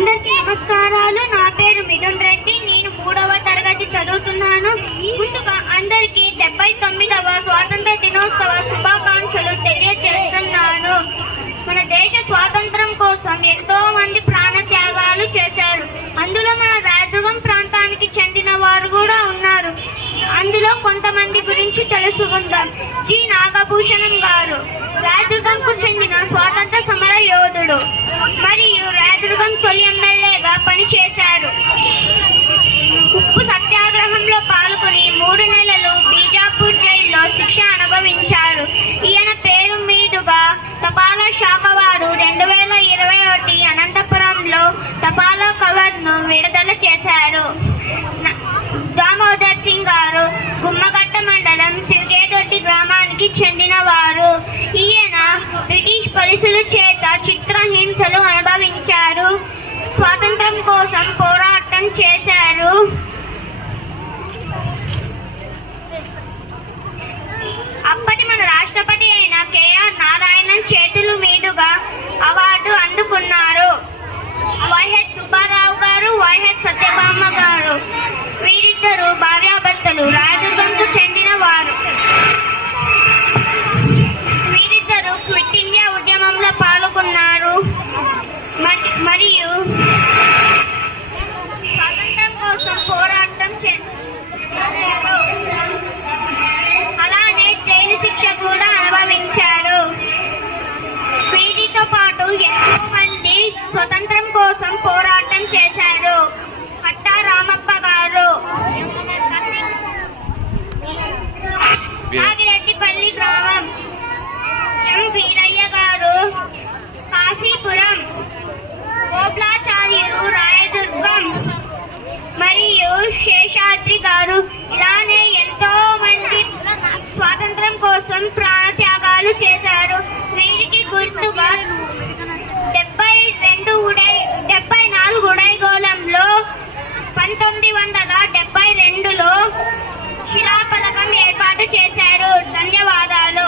అందరికీ నమస్కారాలు. నా పేరు మిథున్ రెడ్డి. నేను 3వ తరగతి చదువుతున్నాను. ముందుగా అందరికీ 79వ స్వాతంత్ర దినోత్సవ శుభాకాంక్షలు తెలియజేస్తున్నాను. మన దేశ స్వాతంత్రం కోసం ఎంతో మంది ప్రాణత్యాగాలు చేశారు. అందులో మన రాయదుర్గం ప్రాంతానికి చెందిన వారు కూడా ఉన్నారు. అందులో కొంతమంది గురించి తెలుసుకుందాం. జి నాగభూషణం గారు రాయదుర్గంకు చెందిన స్వాతంత్ర సమర యోధుడు మరియు రాయదుర్గం తొలి ఎమ్మెల్యేగా పనిచేశారు. ఉప్పు సత్యాగ్రహంలో పాల్గొని 3 నెలలు బీజాపూర్ జైల్లో శిక్ష అనుభవించారు. ఈయన పేరు మీదుగా తపాలా శాఖ వారు 2021 అనంతపురంలో తపాలా కవర్ను విడుదల చేశారు. దామోదర్ సింగ్ గారు గుమ్మగట్ట మండలం సిర్గేదొడ్డి గ్రామానికి చెందినవారు. ఈయన బ్రిటిష్ పోలీసుల చేత చిత్రహింసలు అనుభవించారు. స్వాతంత్రం కోసం పోరాటం చేశారు. అప్పటి మన రాష్ట్రపతి అయిన కేఆర్ నారాయణన్ చేతుల మీదుగా అవార్డు అందుకున్నారు. వైహెచ్ సుబ్బారావు గారు, వైహెచ్ సత్యభామ గారు వీరిద్దరు భార్యాభర్తలు రాయదుర్గంకు చెందిన వారు. వీరిద్దరు క్విట్ ఇండియా ఉద్యమంలో పాల్గొన్నారు మరియు స్వాతంత్రం కోసం పోరాటం చేశారు. అలానే జైలు శిక్ష కూడా అనుభవించారు. వీరితో పాటు ఎంతో మంది స్వతంత్రం కోసం పోరాటం చేశారు. కట్టా రామప్ప గారు, నాగిరెడ్డిపల్లి గ్రామం, ఎం వీరయ్య గారు కాశీపురం, గోపాలాచార్యులు రాయదుర్గం మరియు శేషాద్రి గారు ఇలానే ఎంతో మంది స్వాతంత్రం కోసం ప్రాణత్యాగాలు చేశారు. వీరికి గుర్తుగా 74 ఉడైగోళంలో 1972లో శిలాఫలకం ఏర్పాటు చేశారు. ధన్యవాదాలు.